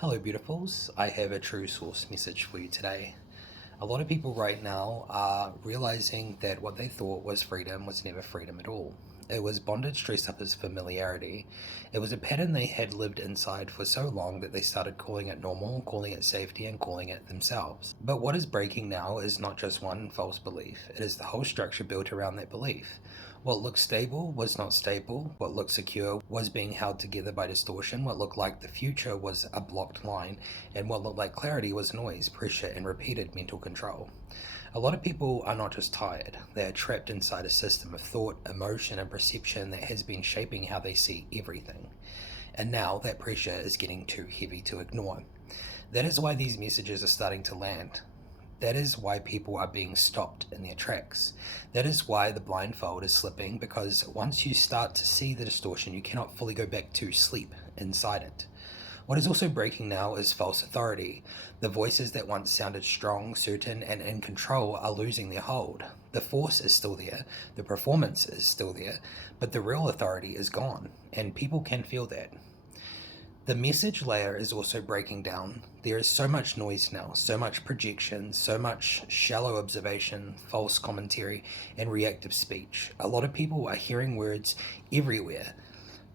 Hello, beautifuls. I have a true source message for you today. A lot of people right now are realizing that what they thought was freedom was never freedom at all. It was bondage dressed up as familiarity. It was a pattern they had lived inside for so long that they started calling it normal, calling it safety, and calling it themselves. But what is breaking now is not just one false belief, it is the whole structure built around that belief. What looked stable was not stable. What looked secure was being held together by distortion. What looked like the future was a blocked line. And what looked like clarity was noise, pressure, and repeated mental control. A lot of people are not just tired, they are trapped inside a system of thought, emotion, and perception that has been shaping how they see everything. And now that pressure is getting too heavy to ignore. That is why these messages are starting to land. That is why people are being stopped in their tracks. That is why the blindfold is slipping, because once you start to see the distortion, you cannot fully go back to sleep inside it. What is also breaking now is false authority. The voices that once sounded strong, certain, and in control are losing their hold. The force is still there, the performance is still there, but the real authority is gone, and people can feel that. The message layer is also breaking down. There is so much noise now, so much projection, so much shallow observation, false commentary, and reactive speech. A lot of people are hearing words everywhere,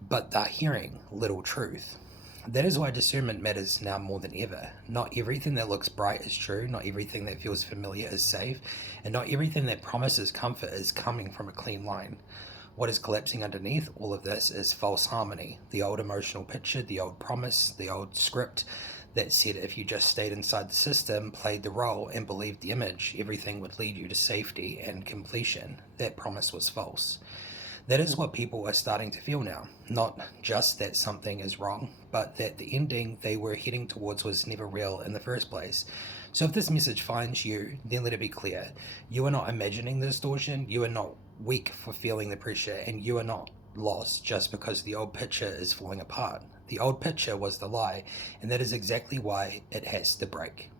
but they're hearing little truth. That is why discernment matters now more than ever. Not everything that looks bright is true, not everything that feels familiar is safe, and not everything that promises comfort is coming from a clean line. What is collapsing underneath all of this is false harmony, the old emotional picture, the old promise, the old script that said if you just stayed inside the system, played the role, and believed the image, everything would lead you to safety and completion. That promise was false. That is what people are starting to feel now. Not just that something is wrong, but that the ending they were heading towards was never real in the first place. So if this message finds you, then let it be clear. You are not imagining the distortion, you are not weak for feeling the pressure, and you are not lost just because the old picture is falling apart. The old picture was the lie, and that is exactly why it has to break.